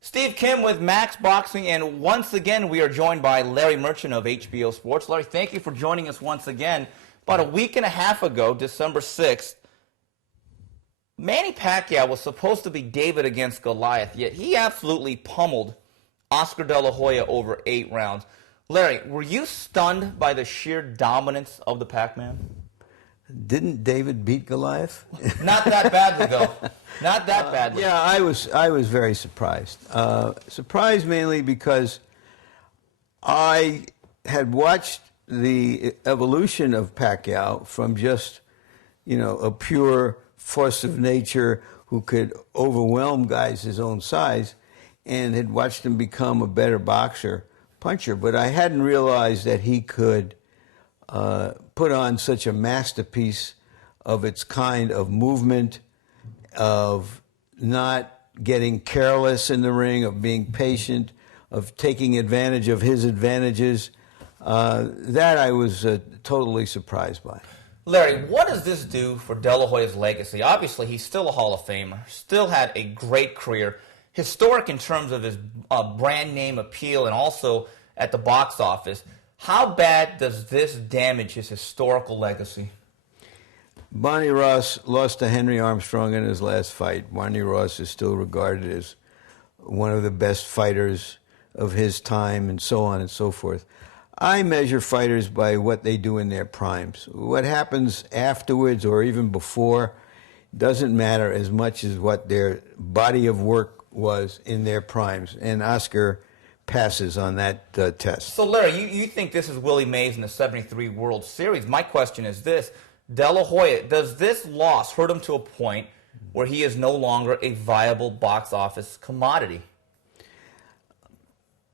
Steve Kim with Max Boxing, and once again we are joined by Larry Merchant of HBO Sports. Larry, thank you for joining us once again. About a week and a half ago, December 6th, Manny Pacquiao was supposed to be David against Goliath, yet he absolutely pummeled Oscar De La Hoya over 8 rounds. Larry, were you stunned by the sheer dominance of the Pac-Man? Didn't David beat Goliath? Not that badly, though. Not that badly. Yeah, I was very surprised. Surprised mainly because I had watched the evolution of Pacquiao from just, a pure force of nature who could overwhelm guys his own size, and had watched him become a better boxer, puncher. But I hadn't realized that he could put on such a masterpiece of its kind of movement, of not getting careless in the ring, of being patient, of taking advantage of his advantages. That I was totally surprised by. Larry, what does this do for De La Hoya's legacy? Obviously, he's still a Hall of Famer, still had a great career, historic in terms of his brand name appeal and also at the box office. How bad does this damage his historical legacy? Barney Ross lost to Henry Armstrong in his last fight. Barney Ross is still regarded as one of the best fighters of his time, and so on and so forth. I measure fighters by what they do in their primes. What happens afterwards or even before doesn't matter as much as what their body of work was in their primes. And Oscar passes on that test. So, Larry, you think this is Willie Mays in the 73 World Series. My question is this. De La Hoya, does this loss hurt him to a point where he is no longer a viable box office commodity?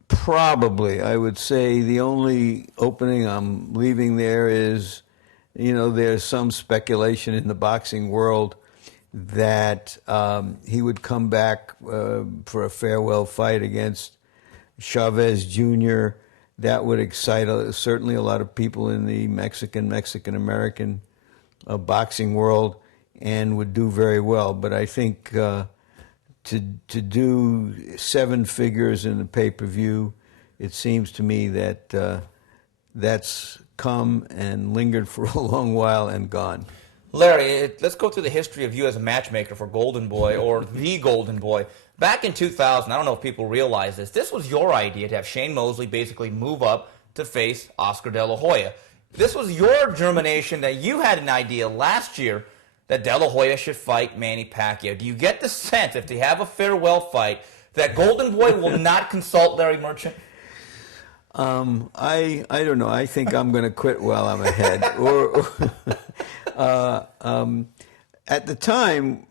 Probably. I would say the only opening I'm leaving there is, there's some speculation in the boxing world that he would come back for a farewell fight against Chavez Jr. That would excite certainly a lot of people in the Mexican-American boxing world, and would do very well. But I think to do 7 figures in the pay-per-view, it seems to me that that's come and lingered for a long while and gone. Larry, let's go through the history of you as a matchmaker for Golden Boy, or the Golden Boy. Back in 2000, I don't know if people realize this was your idea to have Shane Mosley basically move up to face Oscar De La Hoya. This was your germination that you had an idea last year that De La Hoya should fight Manny Pacquiao. Do you get the sense, if they have a farewell fight, that Golden Boy will not consult Larry Merchant? I don't know. I think I'm going to quit while I'm ahead. At the time,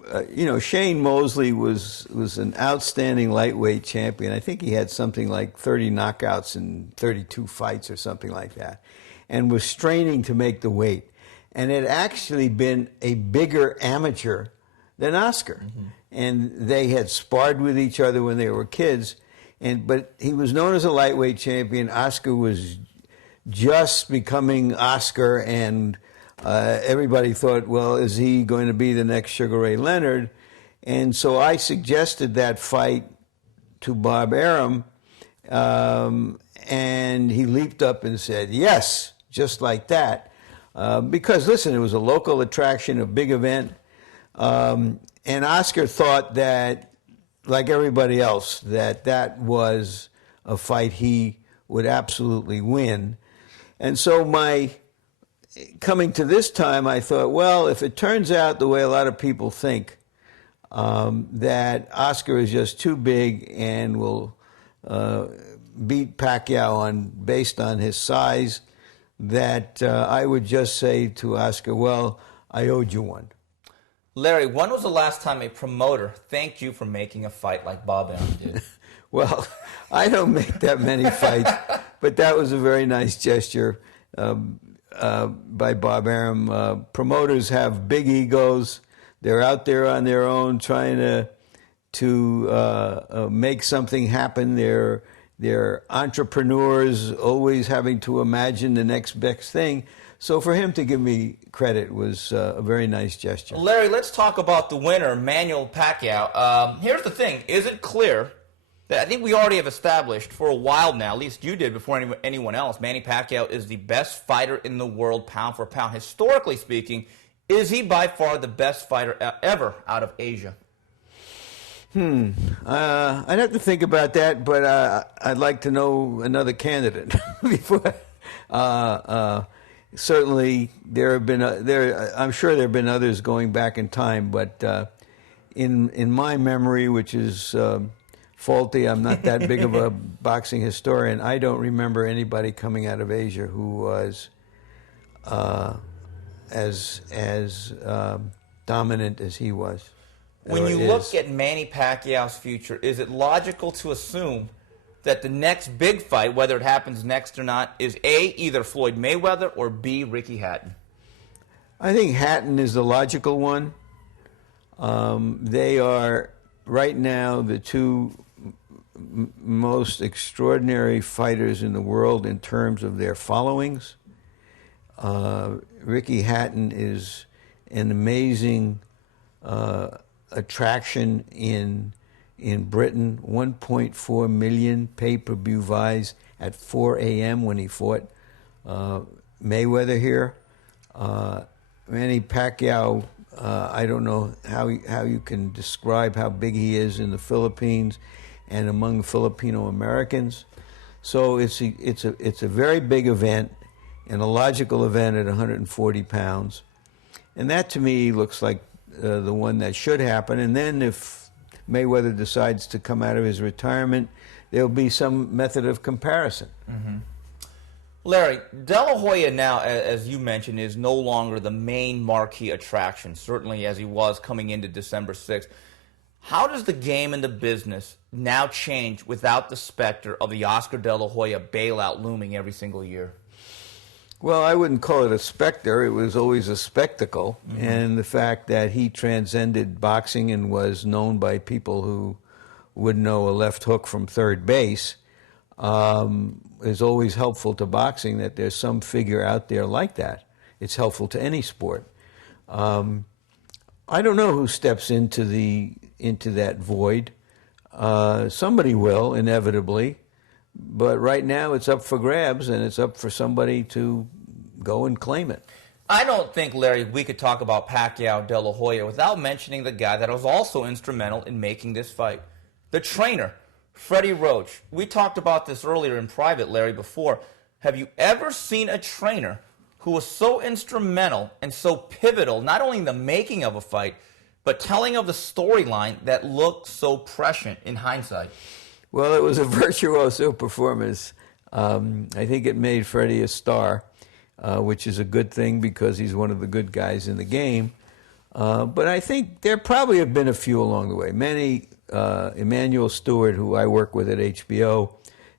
Shane Mosley was an outstanding lightweight champion. I think he had something like 30 knockouts in 32 fights or something like that, and was straining to make the weight. And had actually been a bigger amateur than Oscar. Mm-hmm. And they had sparred with each other when they were kids. But he was known as a lightweight champion. Oscar was just becoming Oscar, and everybody thought, well, is he going to be the next Sugar Ray Leonard? And so I suggested that fight to Bob Arum, and he leaped up and said, yes, just like that. Because, listen, it was a local attraction, a big event, and Oscar thought that, like everybody else, that was a fight he would absolutely win. And so coming to this time, I thought, well, if it turns out the way a lot of people think, that Oscar is just too big and will beat Pacquiao based on his size, that I would just say to Oscar, well, I owed you one. Larry, when was the last time a promoter thanked you for making a fight like Bob Arum did? Well, I don't make that many fights, but that was a very nice gesture by Bob Arum. Promoters have big egos. They're out there on their own trying to make something happen. They're entrepreneurs, always having to imagine the next best thing. So for him to give me credit was a very nice gesture. Larry, let's talk about the winner, Manny Pacquiao. Here's the thing. Is it clear I think we already have established for a while now, at least you did before anyone else, Manny Pacquiao is the best fighter in the world, pound for pound. Historically speaking, is he by far the best fighter ever out of Asia? I'd have to think about that, but I'd like to know another candidate before. Certainly, there have been I'm sure there have been others going back in time, but in my memory, which is faulty, I'm not that big of a boxing historian. I don't remember anybody coming out of Asia who was as dominant as he was. When you look at Manny Pacquiao's future, is it logical to assume that the next big fight, whether it happens next or not, is A, either Floyd Mayweather, or B, Ricky Hatton? I think Hatton is the logical one. They are, right now, the two most extraordinary fighters in the world in terms of their followings. Ricky Hatton is an amazing attraction in Britain. 1.4 million pay-per-view buys at 4 a.m. when he fought Mayweather here. Manny Pacquiao, I don't know how you can describe how big he is in the Philippines and among Filipino Americans. So it's a very big event and a logical event at 140 pounds. And that to me looks like the one that should happen. And then if Mayweather decides to come out of his retirement, there'll be some method of comparison. Mm-hmm. Larry, De La Hoya now, as you mentioned, is no longer the main marquee attraction, certainly as he was coming into December 6th. How does the game and the business now change without the specter of the Oscar De La Hoya bailout looming every single year? Well, I wouldn't call it a specter. It was always a spectacle. Mm-hmm. And the fact that he transcended boxing and was known by people who would know a left hook from third base is always helpful to boxing, that there's some figure out there like that. It's helpful to any sport. I don't know who steps into that void. Somebody will, inevitably. But right now it's up for grabs, and it's up for somebody to go and claim it. I don't think, Larry, we could talk about Pacquiao De La Hoya without mentioning the guy that was also instrumental in making this fight. The trainer, Freddie Roach. We talked about this earlier in private, Larry, before. Have you ever seen a trainer who was so instrumental and so pivotal, not only in the making of a fight, but telling of the storyline that looked so prescient in hindsight? Well, it was a virtuoso performance. I think it made Freddie a star, which is a good thing because he's one of the good guys in the game. But I think there probably have been a few along the way. Emmanuel Stewart, who I work with at HBO,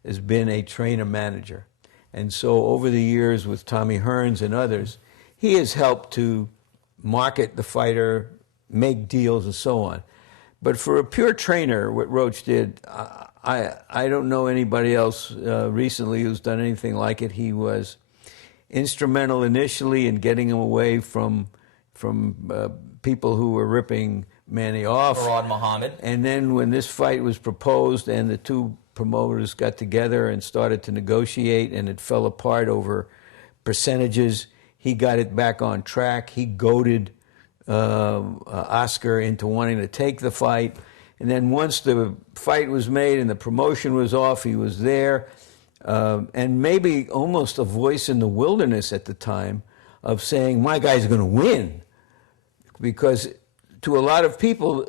has been a trainer-manager. And so over the years with Tommy Hearns and others, he has helped to market the fighter, make deals, and so on. But for a pure trainer, what Roach did, I don't know anybody else recently who's done anything like it. He was instrumental initially in getting him away from people who were ripping Manny off. Farad Muhammad. And then when this fight was proposed and the two promoters got together and started to negotiate and it fell apart over percentages, he got it back on track. He goaded Oscar into wanting to take the fight. And then once the fight was made and the promotion was off, he was there. And maybe almost a voice in the wilderness at the time of saying, my guy's going to win. Because to a lot of people,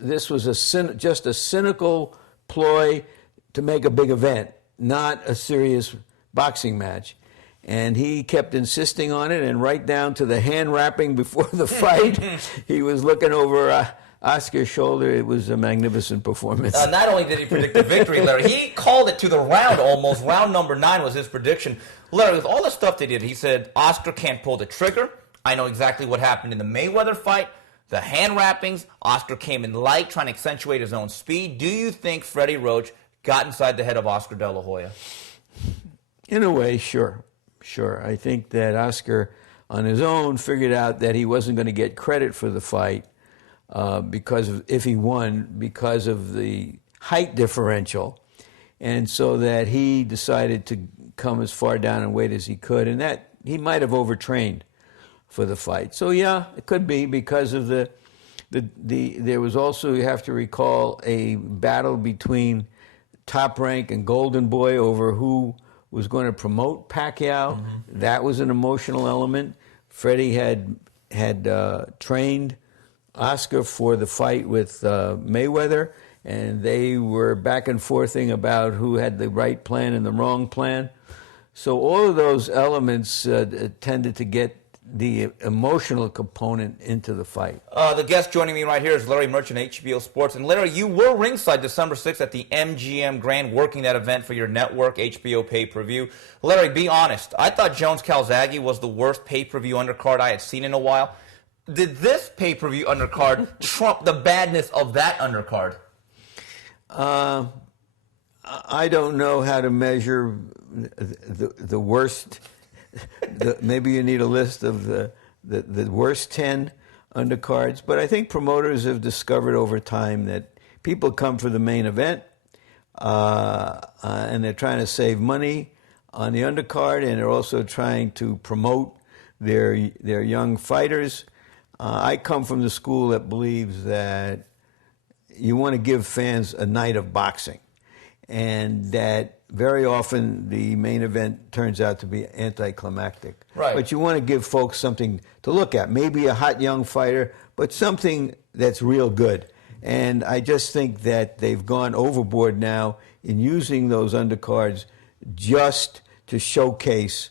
this was just a cynical ploy to make a big event, not a serious boxing match. And he kept insisting on it, and right down to the hand wrapping before the fight, he was looking over Oscar's shoulder. It was a magnificent performance. Not only did he predict the victory, Larry, he called it to the round almost. Round number 9 was his prediction. Larry, with all the stuff they did, he said, Oscar can't pull the trigger. I know exactly what happened in the Mayweather fight. The hand wrappings, Oscar came in light, trying to accentuate his own speed. Do you think Freddie Roach got inside the head of Oscar De La Hoya? In a way, sure. Sure. I think that Oscar, on his own, figured out that he wasn't going to get credit for the fight if he won, because of height differential, and so that he decided to come as far down in weight as he could, and that he might have overtrained for the fight. So yeah, it could be because of there was also, you have to recall, a battle between Top Rank and Golden Boy over who was going to promote Pacquiao. Mm-hmm. That was an emotional element. Freddie had trained Oscar for the fight with Mayweather, and they were back and forthing about who had the right plan and the wrong plan. So all of those elements tended to get the emotional component into the fight. The guest joining me right here is Larry Merchant, HBO Sports. And Larry, you were ringside December 6th at the MGM Grand, working that event for your network, HBO pay-per-view. Larry, be honest. I thought Jones-Calzaghe was the worst pay-per-view undercard I had seen in a while. Did this pay-per-view undercard trump the badness of that undercard? I don't know how to measure the worst. Maybe you need a list of the worst 10 undercards, but I think promoters have discovered over time that people come for the main event, and they're trying to save money on the undercard, and they're also trying to promote their young fighters. I come from the school that believes that you want to give fans a night of boxing, and that very often the main event turns out to be anticlimactic. Right. But you want to give folks something to look at, maybe a hot young fighter, but something that's real good. And I just think that they've gone overboard now in using those undercards just to showcase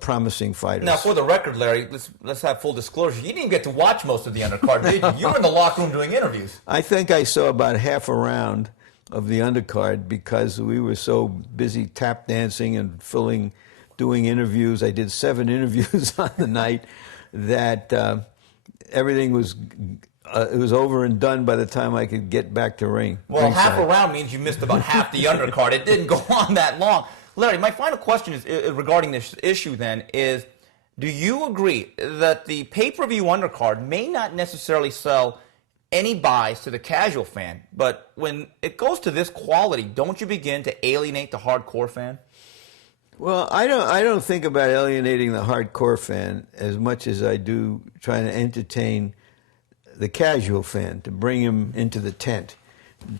promising fighters. Now, for the record, Larry, let's have full disclosure. You didn't get to watch most of the undercard, did you? You were in the locker room doing interviews. I think I saw about half a round of the undercard because we were so busy tap dancing and doing interviews. I did 7 interviews on the night that everything was it was over and done by the time I could get back to ring. Well, ringside. half a round means you missed about half the undercard. It didn't go on that long. Larry, my final question is regarding this issue then is, do you agree that the pay-per-view undercard may not necessarily sell any buys to the casual fan, but when it goes to this quality, don't you begin to alienate the hardcore fan? Well, I don't think about alienating the hardcore fan as much as I do trying to entertain the casual fan, to bring him into the tent,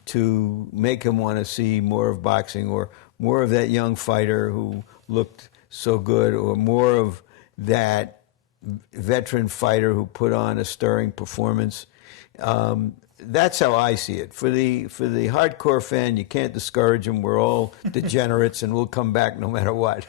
to make him want to see more of boxing, or more of that young fighter who looked so good, or more of that veteran fighter who put on a stirring performance. That's how I see it. For the hardcore fan, you can't discourage them. We're all degenerates, and we'll come back no matter what.